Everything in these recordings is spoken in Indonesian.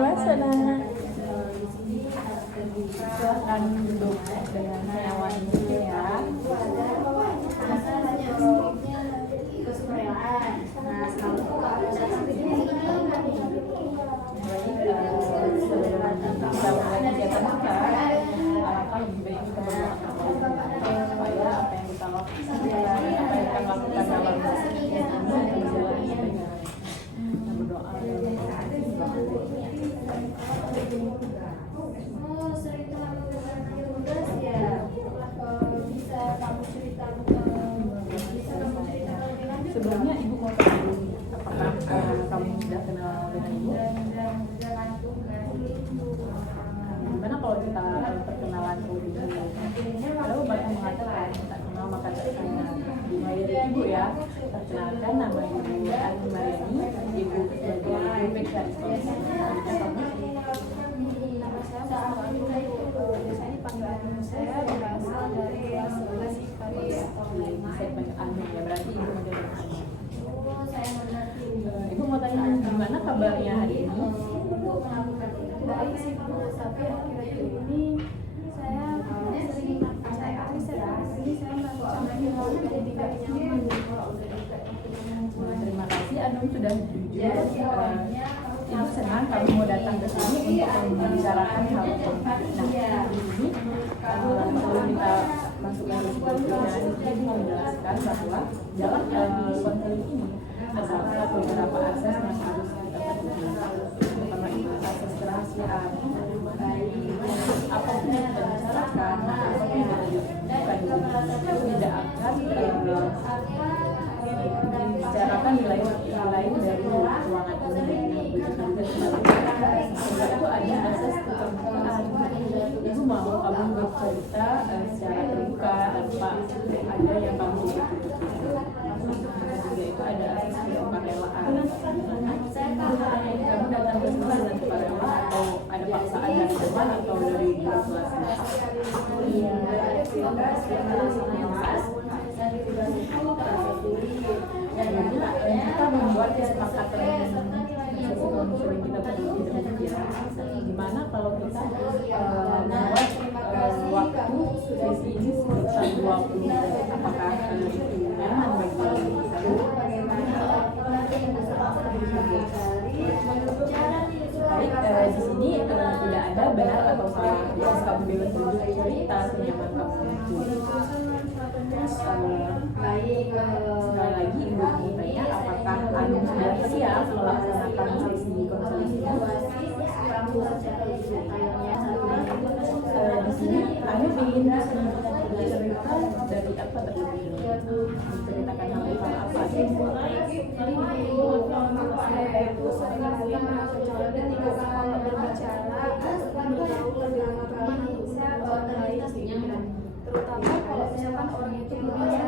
masuk nak. Silahkan duduk dengan saya wanita ya. Sebelumnya ibu mau tahu dulu apakah kamu sudah kenal dengan ibu? Gimana kalau kita perkenalan dulu? Kalau banyak mengatakan tak kenal maka tak sayang. Dimulai dari ibu ya. Perkenalkan, nama ibu Ani Mariani, ibu sebagai ibu spesialis. Nama saya biasanya panggilan saya berasal dari kelas 11 IPA Saya panggil Ani ya, berarti ibu manggil Ani. Ibu mau tanya gimana kabarnya hari ini? Baik sih Bu, tapi akhir-akhir ini saya tidak nyaman. Terima kasih Anum sudah jujur. Ibu senang kamu mau datang ke sini untuk membicarakan hal itu. Nah, di sini sebelum kita masuk ke pembicaraan, ibu mau menjelaskan bahwa dalam konseling ini ada beberapa asas yang harus kita penuhi. Pertama itu asas kerahasiaan. Apapun yang kita bicarakan, apapun yang kita lakukan, tidak akan dibicarakan di lain dari ruangan ini. Itu ada asas keterbukaan. Ibu mau kamu bercerita secara terbuka tanpa ada yang kamu tutup-tutupi. Itu ada asas kesukarelaan. Kamu datang ke sini dengan sukarela atau ada paksaan dari teman atau dari luar kelas? Kita membuat kesepakatan sering kita gimana kalau kita membuat waktu sesi ini sekitar 20 menit, apakah itu nyaman bagi ibu? Baik, di sini tidak ada benar atau salah. Bisa kamu bebas cerita senyaman kamu itu. Sekali lagi ibu mau tanya, apakah Anum sudah siap melaksanakan sesi konseling ini? Di sini Anum ingin bercerita dari apa terlebih dahulu? Menceritakan hal apa sih? Saya itu sering kalau berbicara terutama kalau misalkan orang itu berbicara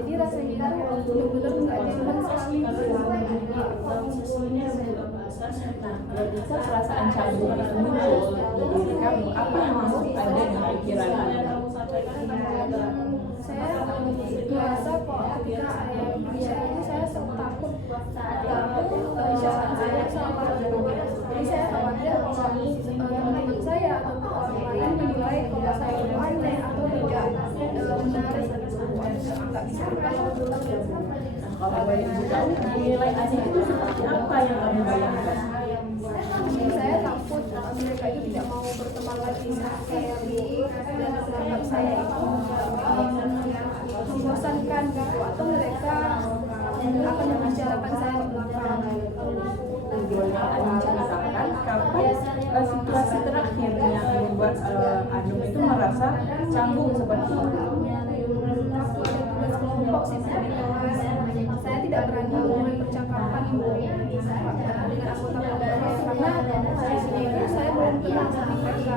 jadi rasanya benar-benar nggak nyaman sekali. Nah, kalau bisa perasaan canggung itu muncul di diri kamu, apa yang masuk ada di pikiran Anda? Saya merasa kok ketika saya bicara ini saya takut bicara saya sama jadi saya khawatir teman-teman saya atau orang lain menilai kalau saya itu aneh atau tidak menarik nggak bisa Kalau boleh ibu tahu, nilai aneh itu seperti apa yang kamu bayangkan? Saya takut mereka itu tidak mau berteman lagi sama saya dan pendapat saya itu membosankan gitu atau mereka akan membicarakan saya di belakang. Boleh Anum ceritakan kapan situasi terakhir yang membuat Anum itu merasa canggung seperti itu? Kelompok sih saya tidak berani memulai percakapan dengan anggota kelompok karena sesinya itu saya belum kenal sama mereka.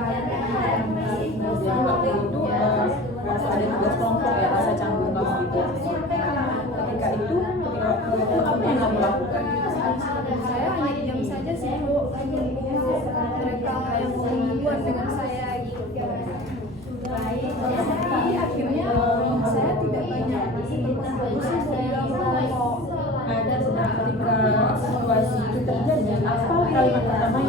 Jadi waktu itu rasa ada tugas kelompok ya, rasa canggung kamu gitu. Ketika itu apa yang kamu lakukan? Saya hanya diam saja sih Bu, mereka yang ngomong duluan dengan saya gitu. Tapi akhirnya saya tidak banyak berkontribusi dalam kelompok. Ketika situasi itu terjadi, apa kalimat pertama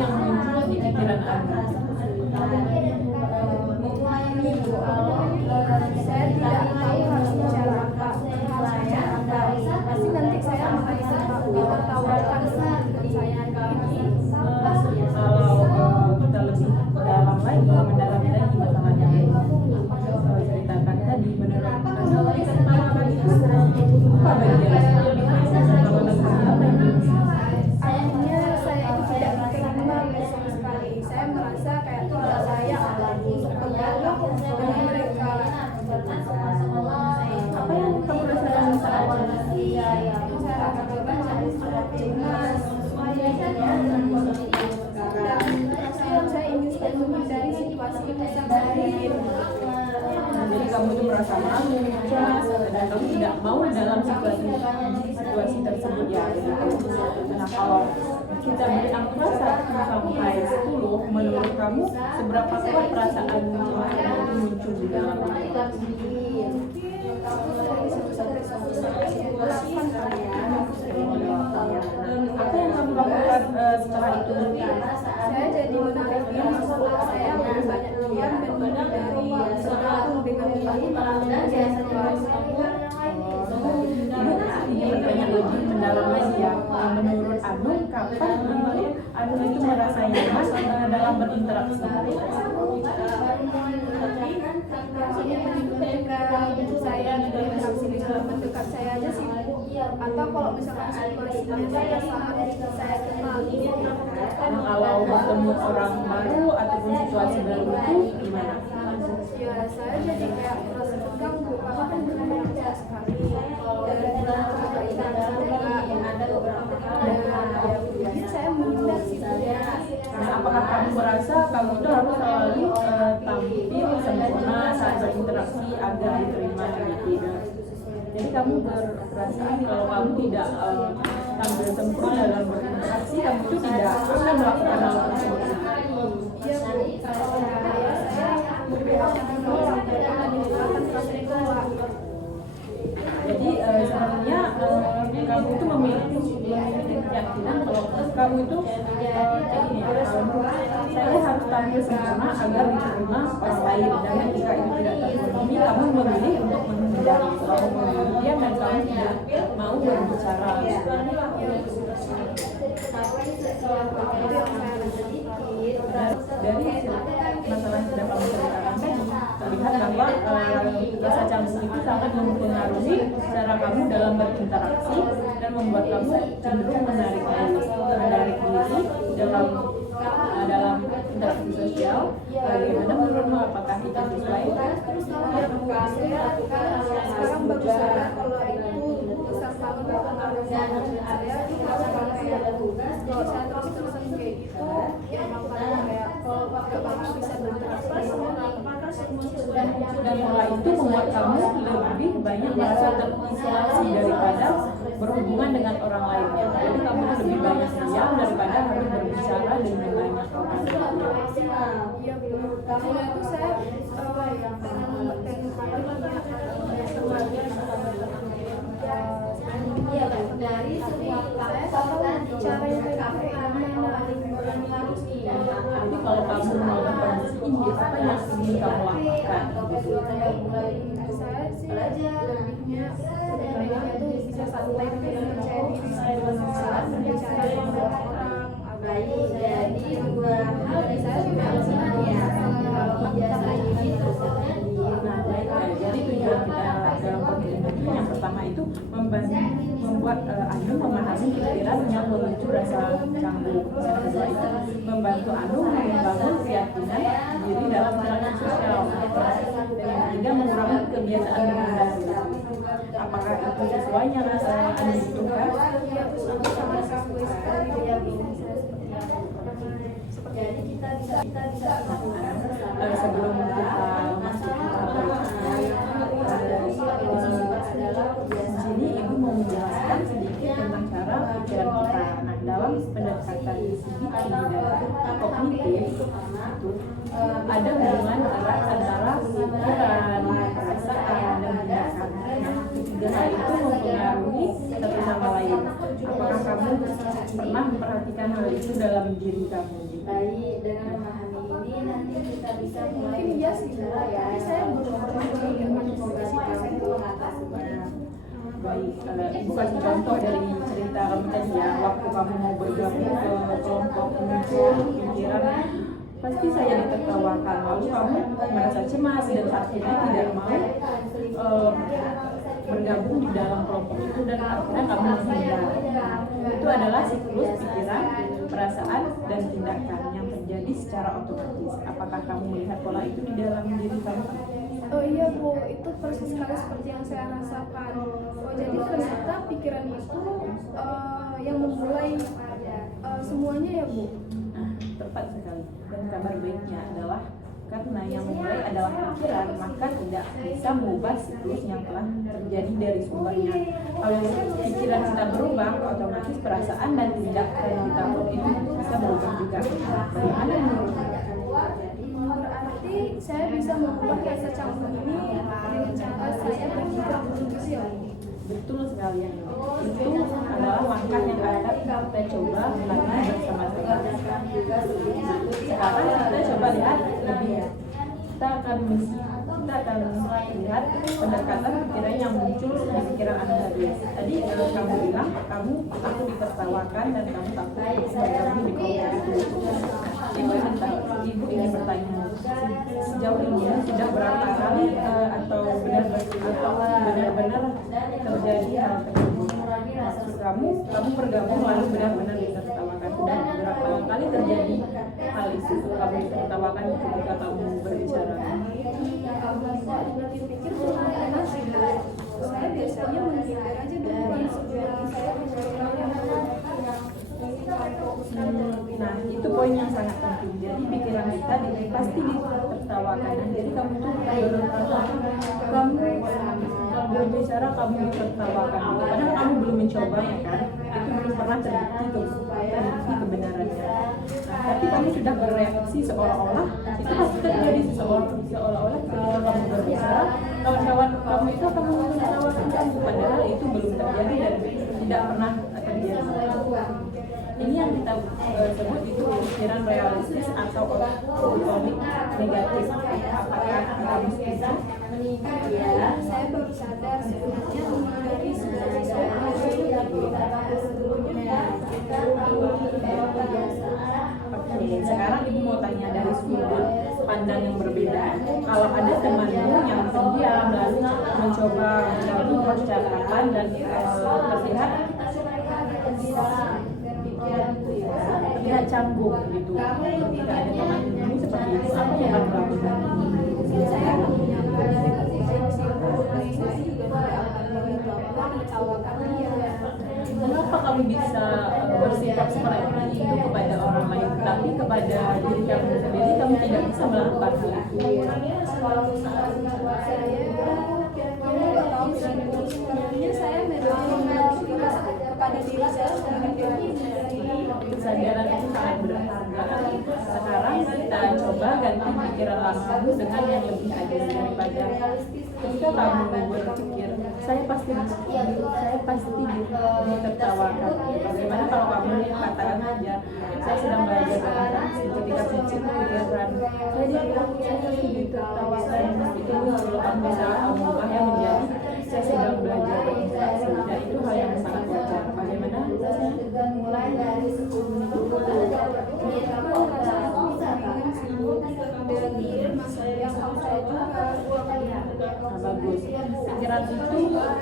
merasa malu, cemas, dan kamu tidak mau dalam situasi tersebut ya. Nah, kalau kita beri angka 1 sampai 10, menurut kamu seberapa kuat perasaan cemas kamu itu muncul di dalam diri? Apa yang kamu lakukan setelah itu? Saya jadi menarik diri, saya lebih banyak diam dan menghindari sesuatu dengan diri saya Ini bertanya lebih mendalam lagi ya. Menurut Anung, kapan Anung itu merasa nyaman dalam berinteraksi? ketika saya berinteraksi dengan teman dekat saya aja sih, atau kalau misalkan situasinya saya sangat saya kenal. Kalau bertemu orang baru ataupun situasi baru itu gimana? Ya saya jadi kayak merasa terganggu karena kan benar-benar banyak sekali jadi saya menghindar sih. Nah, apakah kamu merasa kamu itu harus selalu tampil sempurna saat berinteraksi agar diterima dengan tidak? Jadi kamu berperasaan kalau kamu tidak tampil sempurna dalam berinteraksi, kamu itu tidak akan melakukan hal tersebut. Iya Bu, saya menolak Jadi sebenarnya kamu itu memiliki keyakinan kalau kamu itu ini saya harus tampil sempurna agar diterima orang lain, dan jika itu tidak terpenuhi kamu memilih untuk menghindari, kamu memilih diam dan kamu tidak mau berbicara. Dari masalah yang sudah kamu ceritakan tadi, terlihat bahwa rasa canggung itu sangat mempengaruhi cara kamu dalam berinteraksi dan membuat kamu cenderung menarik diri dalam interaksi sosial. Bagaimana menurutmu, apakah itu sesuai? Sekarang bagus banget kalau itu besar banget pengaruh saya. Kalau saya terus-terusan kayak gitu, ya makanya kayak gak bagus bisa berinteraksi. Dan pola itu membuat kamu lebih banyak merasa terisolasi daripada berhubungan dengan orang lain. Jadi kamu lebih banyak diam daripada harus berbicara dengan banyak orang. Iya benar. Karena itu saya dari semua cara yang Tapi kalau kamu melakukan kondisi ini, apa yang ingin kamu lakukan? saya sih lebihnya sebenarnya itu bisa santai dengan percaya diri saat berbicara dengan orang baik. Jadi dua hal saya juga Jadi tujuan kita dalam podcast itu yang pertama itu membuat Anung memahami pikiran yang memicu rasa canggung. Yang kedua itu membantu Anung membangun keyakinan diri dalam interaksi sosial. Dan yang ketiga mengurangi kebiasaan menghindari. Apakah itu sesuai yang Anung butuhkan? Jadi kita bisa Sebelum kita masuk ke di sini Ibu mau menjelaskan sedikit tentang cara pikiran kita. Nah, dalam pendekatan CBT dan kognitif itu ada hubungan erat antara pikiran, perasaan, dan tindakan. Nah, ketiga hal itu mempengaruhi satu sama lain. Apakah kamu pernah memperhatikan hal itu dalam diri kamu? Baik, dengan memahami ini nanti kita bisa mulai mungkin iya sih, tapi saya belum pernah dengan Baik, Ibu kasih contoh dari cerita kamu tadi ya, waktu kamu mau bergabung ke kelompok muncul pikiran pasti saya ditertawakan, lalu kamu merasa cemas dan akhirnya tidak mau bergabung di dalam kelompok itu dan akhirnya kamu menghindar. Itu adalah siklus pikiran, perasaan, dan tindakan yang terjadi secara otomatis. Apakah kamu melihat pola itu di dalam diri kamu? Oh iya Bu, itu persis sekali seperti yang saya rasakan. Jadi ternyata pikiran itu yang memulai semuanya ya Bu. Nah, tepat sekali. Dan kabar baiknya adalah karena yang memulai adalah pikiran, maka tidak bisa mengubah siklus yang telah terjadi dari sumbernya. Kalau pikiran kita berubah, otomatis perasaan dan tindakan kita pun itu bisa berubah juga. Bagaimana menurut Berarti saya bisa mengubah rasa canggung ini dengan cara saya pergi ke museum. Betul sekali. Itu adalah langkah yang akan kita coba lagi bersama-sama. Sekarang kita coba lihat lebih. Kita akan lihat pendekatan pikiran yang muncul di pikiran Anda tadi. Tadi kamu bilang kamu takut ditertawakan dan kamu takut bergabung di kelompok itu. Ibu ingin bertanya, sejauh ini sudah berapa kali atau benar-benar terjadi hal tersebut? Maksud kamu bergabung lalu benar-benar ditertawakan. Sudah berapa kali terjadi hal itu? Kamu ditertawakan ketika kamu berbicara? Pikir-pikir karena saya biasanya menghindar aja dulu sebelum saya berbicara. Nah, itu poin yang sangat penting. Jadi pikiran kita pasti ditertawakan. Jadi kamu tuh kalau berbicara kamu ditertawakan. Padahal kamu belum mencobanya kan? Itu belum pernah terbukti kebenarannya. Nah, tapi kamu sudah bereaksi seolah-olah itu pasti terjadi seolah-olah ketika kamu berbicara kawan-kawan kamu itu akan menertawakan kamu. Padahal itu belum terjadi dan tidak pernah terjadi. Ini yang kita sebut itu pikiran realistis atau otonomik negatif. Apakah kamu setuju? Saya baru sadar sebenarnya dari sebenarnya saya Oke, sekarang ibu mau tanya dari sudut pandang yang berbeda. Kalau ada temanmu yang pendiam lalu mencoba melalui percakapan dan terlihat canggung gitu. Jika ada temanmu seperti itu, apa yang akan melakukan? saya Kenapa kamu bisa bersikap seperti itu kepada orang lain, tapi kepada diri kamu sendiri kamu tidak bisa melakukan hal itu? Sebenarnya saya memang kepada diri saya sendiri. Kesadaran itu sangat berharga. Sekarang kita coba ganti pikiran langsung dengan yang lebih adil daripada ketika kamu berpikir saya pasti ditertawakan. Bagaimana kalau kamu katakan aja saya sedang belajar berinteraksi, ketika pikiran saya dibilang saya pasti ditertawakan, itu kalau kamu bisa mengubahnya menjadi saya sedang belajar berinteraksi, dan itu hal yang sangat wajar. Bagaimana rasanya? Mulai dari 10 menit dulu bagus.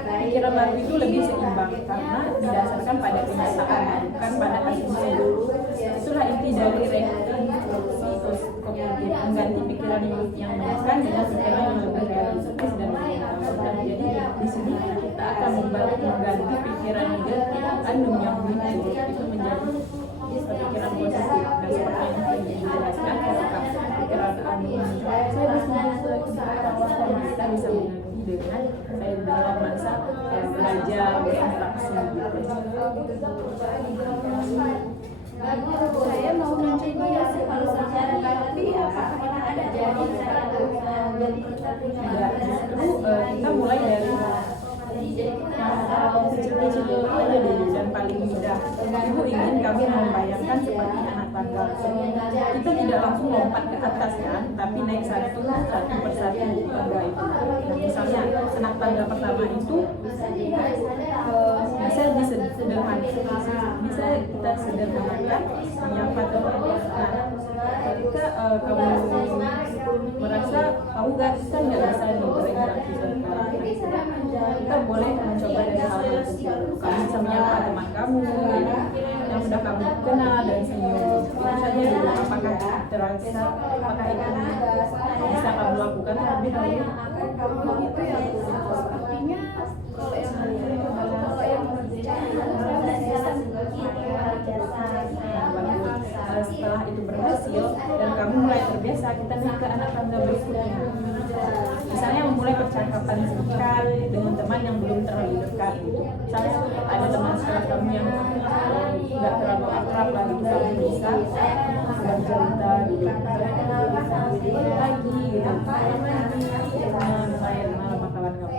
Pikiran baru itu lebih seimbang karena didasarkan pada kenyataan, bukan pada asumsi dulu. Itulah inti dari rekonstruksi kognitif, mengganti pikiran yang menekan dengan pikiran yang lebih realistis dan menyenangkan. Jadi di sini kita akan mengganti pikiran negatif anu yang muncul itu menjadi pikiran positif. Dan seperti yang tadi dijelaskan, pikiran anu muncul saya bisa mengerti dengan saya dalam masa belajar berinteraksi gitu. Saya mau mencoba ya kalau secara tapi apakah ada jadi justru kita mulai dari kecil-kecil dulu aja dulu dan paling mudah. Ibu ingin kami membayangkan seperti anak tangga. Kita tidak langsung lompat ke atas kan, tapi naik satu persatu tangga itu. Dan misalnya anak tangga pertama itu bisa kita sederhanakan yang pertama. Nah, ketika kamu merasa kamu nggak bisa berinteraksi sekarang, kita boleh mencoba dari hal-hal kecil. Kamu bisa menyapa teman kamu yang sudah kamu kenal dan senyum. Itu saja dulu. Apakah terasa? Apakah itu bisa kamu lakukan terlebih dahulu? itu ya artinya kalau yang Setelah itu berhasil dan kamu mulai terbiasa bisa kita naik ke anak tangga berikutnya. Misalnya memulai percakapan singkat dengan teman yang belum terlalu dekat gitu. Misalnya ada teman sekelas kamu yang nggak terlalu akrab lah gitu, kamu bisa bercerita gitu lagi gitu, main sama kawan kamu.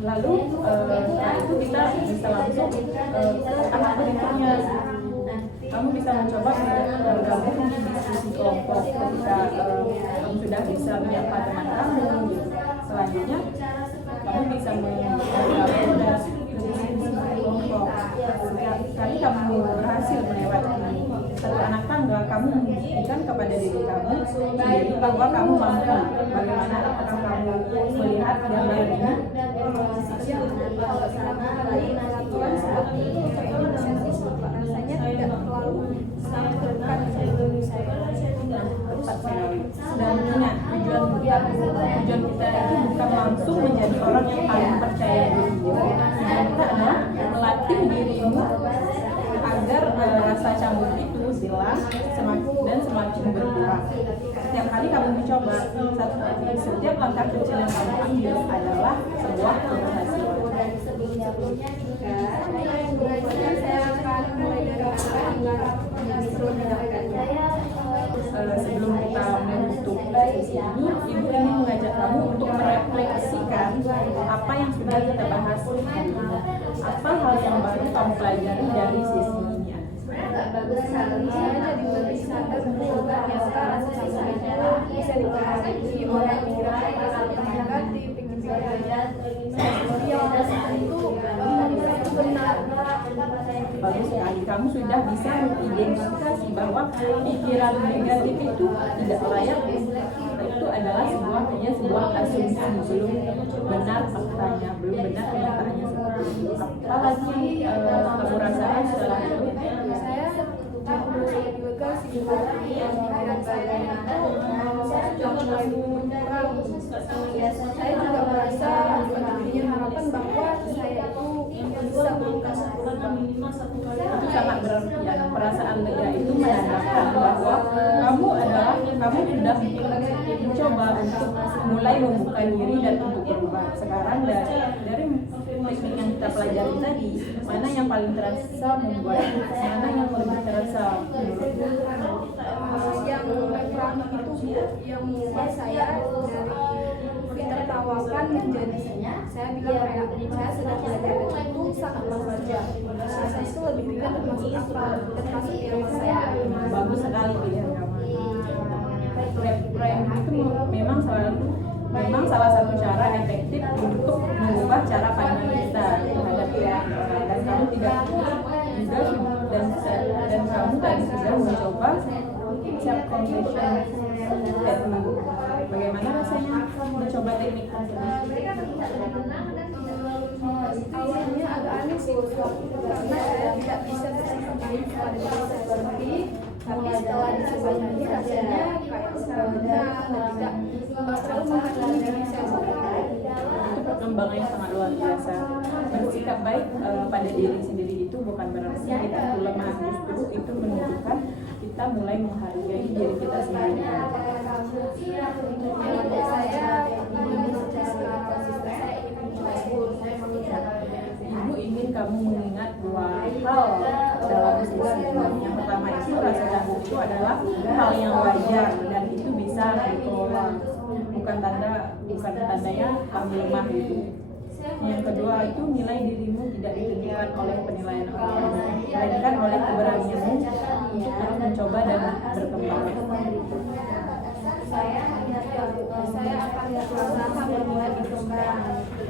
Lalu setelah itu kita bisa langsung ke anak berikutnya. Kamu bisa mencoba bergabung di diskusi kelompok ketika kamu sudah bisa menyapa teman kamu gitu. Selanjutnya kamu bisa bergabung dan diskusi kelompok. Sekali kamu berhasil melewati satu anak tangga, kamu membuktikan kepada diri kamu sendiri bahwa kamu mampu. Bagaimana, apakah kamu melihat gambar ini? Peraturan seperti itu kayaknya sensitif, rasanya tidak terlalu dekat dengan saya. Tepat sekali. Dan ingat, tujuan kita itu bukan langsung menjadi orang yang paling percaya diri. Tujuan kita adalah melatih dirimu agar rasa canggung itu hilang dan semakin berkurang. Setiap kali kamu mencoba, setiap langkah kecil yang kamu ambil adalah sebuah keberhasilan. Saya akan mulai dari Sebelum kita menutup sesi ini, Ibu ingin mengajak kamu untuk merefleksikan apa yang sudah kita bahas hari ini. Apa hal yang baru kamu pelajari dari sesi ini? Saya jadi lebih sadar bahwa ternyata rasa canggung itu bisa dipengaruhi oleh pikiran negatif, pikiran yang itu benar. Bagus sekali, kamu sudah bisa mengidentifikasi bahwa pikiran negatif itu tidak layak. Itu adalah sebuah asumsi, belum benar faktanya, belum benar kenyataannya seperti itu. Apa lagi kamu rasakan setelah itu? Saya juga sih pikiran saya itu sudah mulai berkurang. Saya juga merasa diberikan harapan bahwa saya itu bisa berubah. Itu sangat berarti ya. Perasaan lega itu menandakan bahwa kamu sudah mencoba untuk mulai membuka diri dan untuk berubah. Sekarang dari teknik yang kita pelajari tadi, mana yang paling terasa membuat, mana yang lebih terasa yang berperang itu yang membuat saya dari ditertawakan menjadi saya bilang kayak saya sedang belajar itu sangat berbeda. Saya itu lebih ringan termasuk apa termasuk yang saya bagus sekali pilihan kamu. Reframe itu memang salah satu cara efektif untuk mengubah cara pandang kita terhadap orang. Dan kamu tidak juga dan kamu tadi sudah mencoba self compassion technique. Bagaimana rasanya mencoba teknik tersebut? awalnya agak aneh sih karena saya tidak bisa bersikap baik pada diri saya sendiri, tapi setelah dicoba tadi rasanya kayak benar dan tidak terlalu menghakimi diri saya sendiri. Itu perkembangan yang sangat luar biasa. Bersikap baik pada diri sendiri itu bukan berarti kita itu lemah, justru itu menunjukkan kita mulai menghargai diri kita sendiri. Ibu ingin kamu mengingat dua hal dalam sesi ini. Yang pertama itu rasa canggung itu adalah hal yang wajar dan itu bisa dikelola. Bukan tandanya kamu lemah gitu. Yang kedua itu nilai dirimu tidak ditentukan oleh penilaian orang lain, melainkan oleh keberanianmu untuk terus mencoba dan berkembang. Saya akan berusaha memulai berkembang.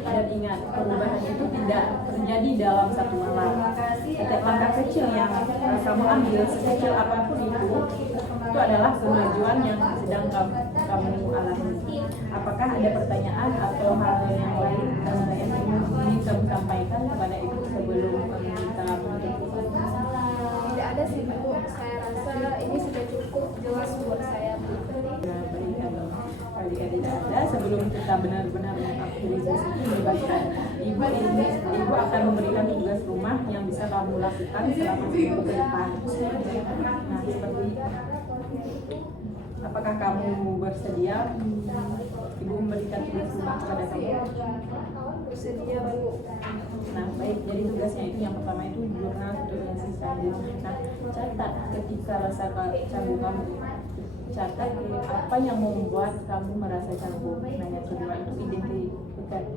Dan ingat, perubahan itu tidak terjadi dalam satu malam. Setiap langkah kecil yang kamu ambil, sekecil apapun itu adalah kemajuan yang sedang kamu alami. Apakah ada pertanyaan atau hal yang lain yang ingin kamu sampaikan kepada ibu sebelum kita menutup? Tidak ada sih Bu, saya rasa ini sudah cukup jelas buat saya. Berikan kali tidak ada sebelum kita benar-benar Jadi di situ dilibatkan ibu akan memberikan tugas rumah yang bisa kamu lakukan selama seminggu ke depan. Nah, seperti apakah kamu bersedia ibu memberikan tugas rumah kepada kamu? Bersedia, Bu. Nah, baik. Jadi tugasnya itu yang pertama itu jurnal situasi canggung. Nah, catat ketika rasa canggung kamu, catat apa yang membuat kamu merasa canggung. Nah, yang kedua itu identifikasi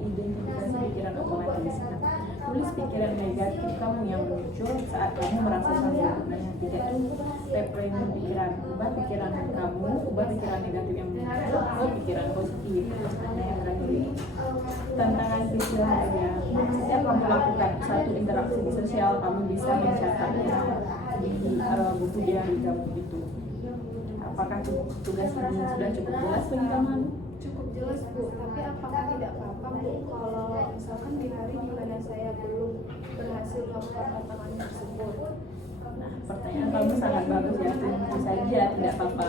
pikiran otomatis. Nah, tulis pikiran negatif kamu yang muncul saat kamu merasa canggung. Nah, yang ketiga itu reframing pikiran. Ubah pikiran kamu, ubah pikiran negatif yang muncul ke pikiran positif. Nah, yang terakhir ini tantangan sosial ya. Setiap kamu lakukan satu interaksi sosial, kamu bisa mencatatnya di buku diary kamu itu. Apakah tugas ini sudah cukup jelas bagi kamu? Cukup jelas, Bu. Tapi apakah tidak apa-apa, Bu, kalau misalkan di hari di mana saya belum berhasil melakukan tantangan tersebut? Nah, pertanyaan kamu sangat bagus ya. Tentu saja tidak apa-apa.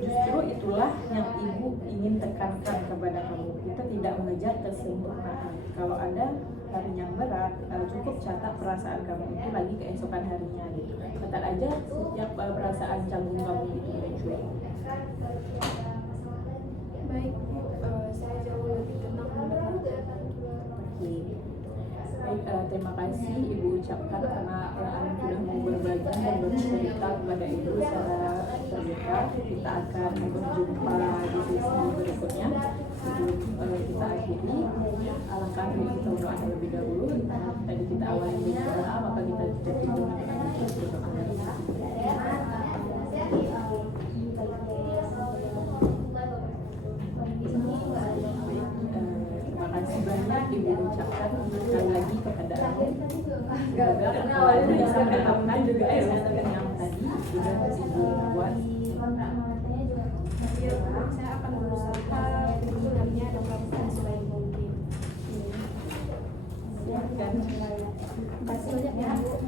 Justru itulah yang ibu ingin tekankan kepada kamu. Kita tidak mengejar kesempurnaan. Kalau ada hari yang berat, cukup catat perasaan kamu itu lagi keesokan harinya gitu. Catat aja setiap perasaan canggung kamu itu muncul. Baik, Bu. Saya jauh lebih tenang mendengarnya. Baik, terima kasih Ibu ucapkan karena sudah mau berbagi dan bercerita kepada Ibu secara terbuka. Kita akan berjumpa di sesi berikutnya. Sebelum kita akhiri, alangkah kita berdoa terlebih dahulu. Tadi kita awali dengan doa, maka kita tutup dengan berdoa. Terima kasih banyak Ibu ucapkan sekali lagi kepada aku. Semoga Ibu bisa mendapatkan juga yang tadi sudah Ibu buat. Saya akan berusaha sebenarnya dapat sebaik mungkin. Dan Terima kasih banyak ya, Bu.